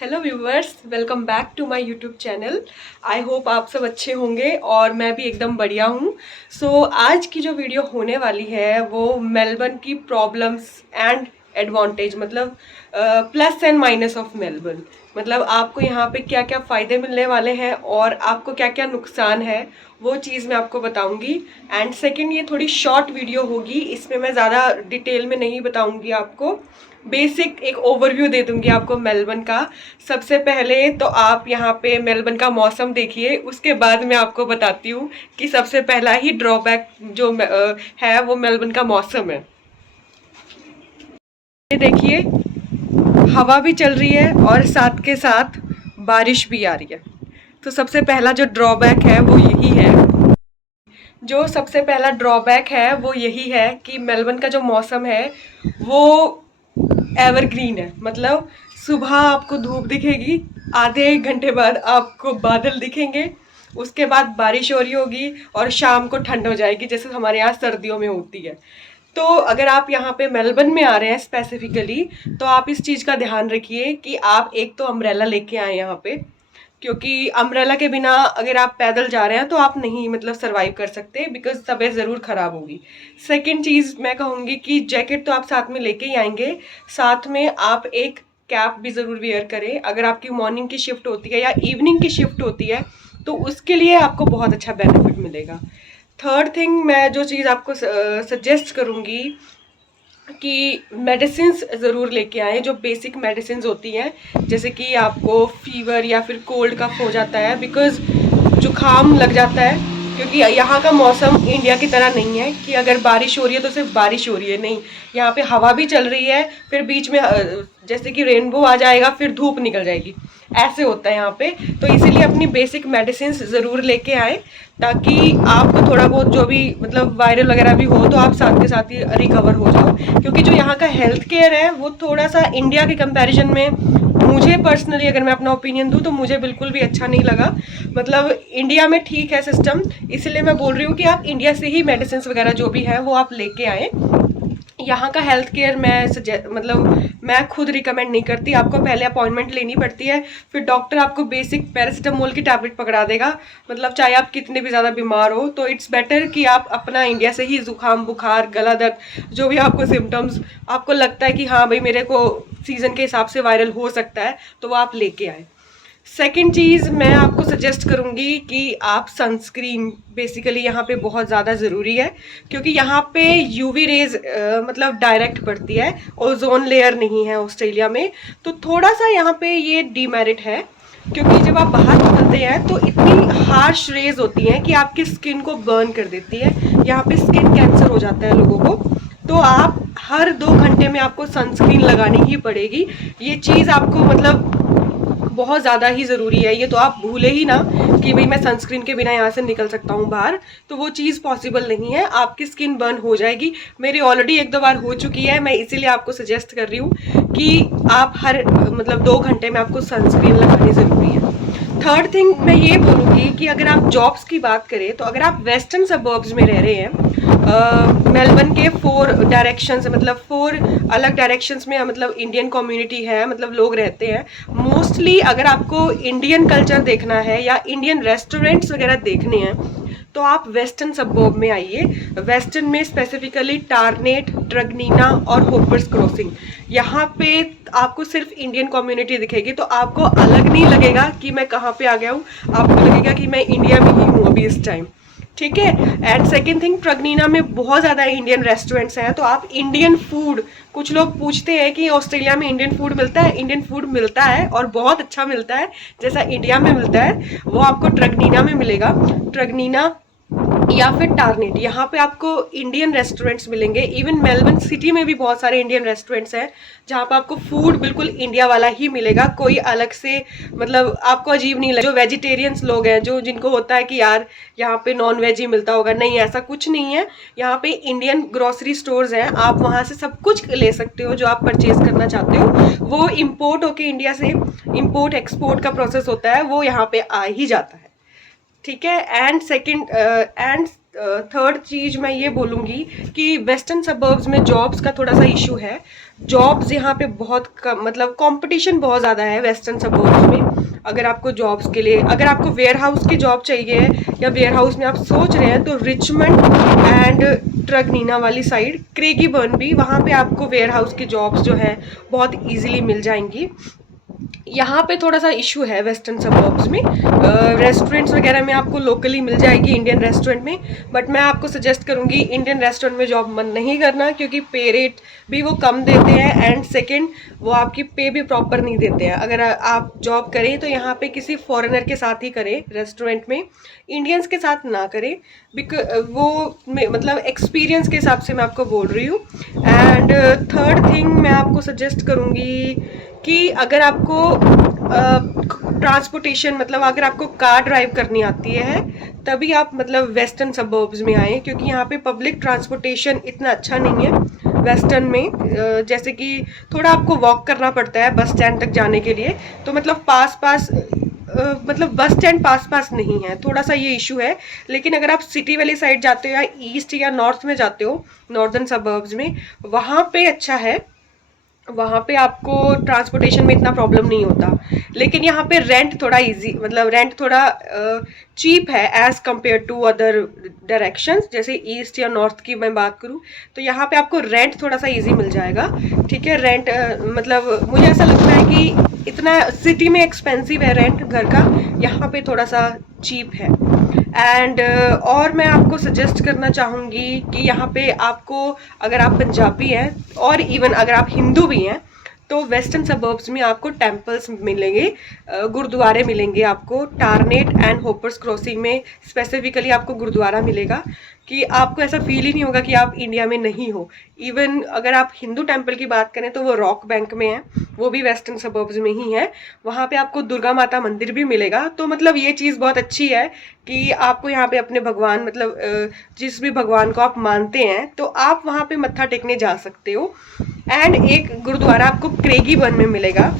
Hello viewers, welcome back to my YouTube channel. I hope आप सब अच्छे होंगे और मैं भी एकदम बढ़िया हूँ। आज की जो वीडियो होने वाली है वो मेलबर्न की प्रॉब्लम्स एंड एडवांटेज, मतलब plus and minus of Melbourne. मतलब आपको यहाँ पे क्या क्या फ़ायदे मिलने वाले हैं और आपको क्या क्या नुकसान है, वो चीज़ मैं आपको बताऊंगी। एंड सेकंड, ये थोड़ी शॉर्ट वीडियो होगी, इसमें मैं ज़्यादा डिटेल में नहीं बताऊंगी आपको, बेसिक एक ओवरव्यू दे दूंगी आपको मेलबर्न का। सबसे पहले तो आप यहाँ पे मेलबर्न का मौसम देखिए, उसके बाद मैं आपको बताती हूँ कि सबसे पहला ही ड्रॉबैक जो है वो मेलबर्न का मौसम है। ये देखिए, हवा भी चल रही है और साथ के साथ बारिश भी आ रही है। तो सबसे पहला जो ड्रॉबैक है वो यही है। जो सबसे पहला ड्रॉबैक है वो यही है कि मेलबर्न का जो मौसम है वो एवरग्रीन है। मतलब सुबह आपको धूप दिखेगी, आधे एक घंटे बाद आपको बादल दिखेंगे, उसके बाद बारिश हो रही होगी और शाम को ठंड हो जाएगी, जैसे हमारे यहाँ सर्दियों में होती है। तो अगर आप यहाँ पे मेलबर्न में आ रहे हैं स्पेसिफिकली, तो आप इस चीज़ का ध्यान रखिए कि आप एक तो अम्ब्रेला लेके आए यहाँ पे, क्योंकि अम्ब्रेला के बिना अगर आप पैदल जा रहे हैं तो आप नहीं मतलब सरवाइव कर सकते, बिकॉज तबीयत ज़रूर ख़राब होगी। सेकंड चीज़ मैं कहूँगी कि जैकेट तो आप साथ में लेके ही आएंगे, साथ में आप एक कैप भी ज़रूर वेयर करें। अगर आपकी मॉर्निंग की शिफ्ट होती है या इवनिंग की शिफ्ट होती है तो उसके लिए आपको बहुत अच्छा बेनिफिट मिलेगा। थर्ड थिंग, मैं जो चीज़ आपको सजेस्ट करूँगी कि मेडिसिन्स ज़रूर लेके आएँ, जो बेसिक मेडिसिन्स होती हैं, जैसे कि आपको फीवर या फिर कोल्ड कफ हो जाता है, बिकॉज़ जुकाम लग जाता है। क्योंकि यहाँ का मौसम इंडिया की तरह नहीं है कि अगर बारिश हो रही है तो सिर्फ बारिश हो रही है, नहीं, यहाँ पे हवा भी चल रही है, फिर बीच में जैसे कि रेनबो आ जाएगा, फिर धूप निकल जाएगी, ऐसे होता है यहाँ पे। तो इसीलिए अपनी बेसिक मेडिसिन्स ज़रूर लेके आए, ताकि आपको थोड़ा बहुत जो भी मतलब वायरल वगैरह भी हो तो आप साथ के साथ ही रिकवर हो जाओ। क्योंकि जो यहाँ का हेल्थ केयर है वो थोड़ा सा इंडिया के कंपैरिजन में, मुझे पर्सनली अगर मैं अपना ओपिनियन दूँ तो मुझे बिल्कुल भी अच्छा नहीं लगा। मतलब इंडिया में ठीक है सिस्टम, इसलिए मैं बोल रही हूँ कि आप इंडिया से ही मेडिसिन वगैरह जो भी है वो आप लेके आएँ। यहाँ का हेल्थ केयर मैं खुद रिकमेंड नहीं करती। आपको पहले अपॉइंटमेंट लेनी पड़ती है, फिर डॉक्टर आपको बेसिक पैरासिटामोल की टैबलेट पकड़ा देगा। मतलब चाहे आप कितने भी ज़्यादा बीमार हो, तो इट्स बेटर कि आप अपना इंडिया से ही जुकाम, बुखार, गला दर्द, जो भी आपको सिम्टम्स आपको लगता है कि हाँ भाई मेरे को सीज़न के हिसाब से वायरल हो सकता है, तो वो आप लेके आए। सेकेंड चीज़ मैं आपको सजेस्ट करूँगी कि आप सनस्क्रीन, बेसिकली यहाँ पे बहुत ज़्यादा ज़रूरी है, क्योंकि यहाँ पे यूवी रेज मतलब डायरेक्ट पड़ती है, ओजोन लेयर नहीं है ऑस्ट्रेलिया में। तो थोड़ा सा यहाँ पे ये डीमेरिट है, क्योंकि जब आप बाहर निकलते हैं तो इतनी हार्श रेज होती हैं कि आपकी स्किन को बर्न कर देती है। यहाँ पे स्किन कैंसर हो जाता है लोगों को। तो आप हर 2 घंटे में आपको सनस्क्रीन लगानी ही पड़ेगी। ये चीज़ आपको मतलब बहुत ज़्यादा ही ज़रूरी है। ये तो आप भूले ही ना कि भाई मैं सनस्क्रीन के बिना यहाँ से निकल सकता हूँ बाहर, तो वो चीज़ पॉसिबल नहीं है, आपकी स्किन बर्न हो जाएगी। मेरी ऑलरेडी 1-2 बार हो चुकी है, मैं इसीलिए आपको सजेस्ट कर रही हूँ कि आप हर मतलब 2 घंटे में आपको सनस्क्रीन लगानी ज़रूरी है। थर्ड थिंग मैं ये बोलूँगी कि अगर आप जॉब्स की बात करें, तो अगर आप वेस्टर्न सबर्ब्स में रह रहे हैं, मेलबर्न के 4 डायरेक्शंस, मतलब 4 अलग डायरेक्शंस में मतलब इंडियन कम्युनिटी है, मतलब लोग रहते हैं मोस्टली। अगर आपको इंडियन कल्चर देखना है या इंडियन रेस्टोरेंट्स वगैरह देखने हैं, तो आप वेस्टर्न सबर्ब में आइए। वेस्टर्न में स्पेसिफिकली टारनेट, ट्रगनीना और होपर्स क्रॉसिंग, यहाँ पे आपको सिर्फ इंडियन कम्युनिटी दिखेगी। तो आपको अलग नहीं लगेगा कि मैं कहाँ पे आ गया हूँ, आपको लगेगा कि मैं इंडिया में ही हूँ अभी इस टाइम, ठीक है। एंड सेकेंड थिंग, ट्रगनीना में बहुत ज़्यादा इंडियन रेस्टोरेंट्स हैं, तो आप इंडियन फूड, कुछ लोग पूछते हैं कि ऑस्ट्रेलिया में इंडियन फूड मिलता है। इंडियन फूड मिलता है और बहुत अच्छा मिलता है, जैसा इंडिया में मिलता है वो आपको ट्रगनीना में मिलेगा। ट्रगनीना या फिर टारनेट, यहाँ पे आपको इंडियन रेस्टोरेंट्स मिलेंगे। इवन मेलबर्न सिटी में भी बहुत सारे इंडियन रेस्टोरेंट्स हैं, जहाँ पे आपको फूड बिल्कुल इंडिया वाला ही मिलेगा, कोई अलग से मतलब आपको अजीब नहीं लगेगा। जो वेजिटेरियंस लोग हैं, जो जिनको होता है कि यार यहाँ पे नॉन वेज ही मिलता होगा, नहीं, ऐसा कुछ नहीं है। यहाँ पे इंडियन ग्रोसरी स्टोर्स हैं, आप वहाँ से सब कुछ ले सकते हो जो आप परचेज करना चाहते हो। वो इम्पोर्ट होके इंडिया से इम्पोर्ट एक्सपोर्ट का प्रोसेस होता है, वो यहाँ पे आ ही जाता है, ठीक है। एंड थर्ड चीज़ मैं ये बोलूँगी कि वेस्टर्न सबर्ब्स में जॉब्स का थोड़ा सा इशू है। जॉब्स यहाँ पे बहुत कम, मतलब कंपटीशन बहुत ज़्यादा है वेस्टर्न सबर्ब्स में। अगर आपको जॉब्स के लिए, अगर आपको वेयर हाउस की जॉब चाहिए या वेयर हाउस में आप सोच रहे हैं, तो रिचमंड एंड ट्रगनीना वाली साइड, क्रेगीबर्न भी, वहाँ पे आपको वेयर हाउस की जॉब्स जो हैं बहुत ईजिली मिल जाएंगी। यहाँ पे थोड़ा सा इशू है वेस्टर्न सबर्ब्स में, रेस्टोरेंट्स वगैरह में आपको लोकली मिल जाएगी इंडियन रेस्टोरेंट में, बट मैं आपको सजेस्ट करूँगी इंडियन रेस्टोरेंट में जॉब मन नहीं करना, क्योंकि पे रेट भी वो कम देते हैं एंड सेकंड वो आपकी पे भी प्रॉपर नहीं देते हैं। अगर आप जॉब करें तो यहाँ पे किसी फॉरेनर के साथ ही करें रेस्टोरेंट में, इंडियंस के साथ ना करें, वो मतलब एक्सपीरियंस के हिसाब से मैं आपको बोल रही हूँ। एंड थर्ड थिंग मैं आपको सजेस्ट करूँगी कि अगर आपको ट्रांसपोर्टेशन, मतलब अगर आपको कार ड्राइव करनी आती है तभी आप मतलब वेस्टर्न सबर्ब्स में आए, क्योंकि यहाँ पे पब्लिक ट्रांसपोर्टेशन इतना अच्छा नहीं है वेस्टर्न में। जैसे कि थोड़ा आपको वॉक करना पड़ता है बस स्टैंड तक जाने के लिए, तो मतलब मतलब बस स्टैंड पास पास नहीं है, थोड़ा सा ये इशू है। लेकिन अगर आप सिटी वाली साइड जाते हो या ईस्ट या नॉर्थ में जाते हो, नॉर्दर्न सबर्ब्स में, वहाँ पे अच्छा है, वहाँ पे आपको ट्रांसपोर्टेशन में इतना प्रॉब्लम नहीं होता। लेकिन यहाँ पे रेंट थोड़ा इजी, मतलब रेंट थोड़ा चीप है as compare to other directions. जैसे ईस्ट या नॉर्थ की मैं बात करूँ तो यहाँ पे आपको रेंट थोड़ा सा इजी मिल जाएगा। ठीक है, रेंट मतलब मुझे ऐसा लगता है कि इतना सिटी में एक्सपेंसिव है रेंट घर का, यहाँ पे थोड़ा सा चीप है। एंड और मैं आपको सजेस्ट करना चाहूँगी कि यहाँ पे आपको, अगर आप पंजाबी हैं और इवन अगर आप हिंदू भी हैं, तो वेस्टर्न सबर्ब्स में आपको टेम्पल्स मिलेंगे, गुरुद्वारे मिलेंगे आपको। टारनेट एंड होपर्स क्रॉसिंग में स्पेसिफिकली आपको गुरुद्वारा मिलेगा, कि आपको ऐसा फील ही नहीं होगा कि आप इंडिया में नहीं हो। इवन अगर आप हिंदू टेम्पल की बात करें तो वो रॉक बैंक में है, वो भी वेस्टर्न सबर्ब्स में ही है। वहाँ पे आपको दुर्गा माता मंदिर भी मिलेगा। तो मतलब ये चीज़ बहुत अच्छी है कि आपको यहाँ पे अपने भगवान, मतलब जिस भी भगवान को आप मानते हैं, तो आप वहाँ पे मत्था टेकने जा सकते हो। एंड एक गुरुद्वारा आपको क्रेगीबर्न में मिलेगा।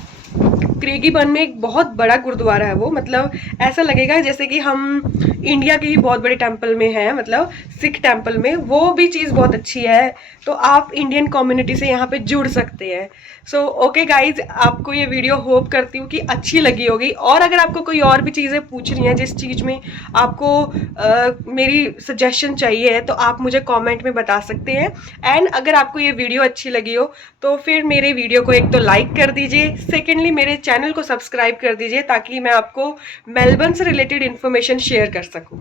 क्रेगीबर्न में एक बहुत बड़ा गुरुद्वारा है वो, मतलब ऐसा लगेगा जैसे कि हम इंडिया के ही बहुत बड़े टेम्पल में हैं, मतलब सिख टेम्पल में। वो भी चीज़ बहुत अच्छी है, तो आप इंडियन कम्युनिटी से यहाँ पे जुड़ सकते हैं। सो ओके गाइज, आपको ये वीडियो होप करती हूँ कि अच्छी लगी होगी। और अगर आपको कोई और भी चीज़ें पूछनी है, जिस चीज़ में आपको मेरी सजेशन चाहिए है, तो आप मुझे कमेंट में बता सकते हैं। एंड अगर आपको ये वीडियो अच्छी लगी हो तो फिर मेरे वीडियो को एक तो लाइक कर दीजिए, सेकेंडली मेरे चैनल को सब्सक्राइब कर दीजिए, ताकि मैं आपको मेलबर्न से रिलेटेड इन्फॉर्मेशन शेयर कर सकूँ।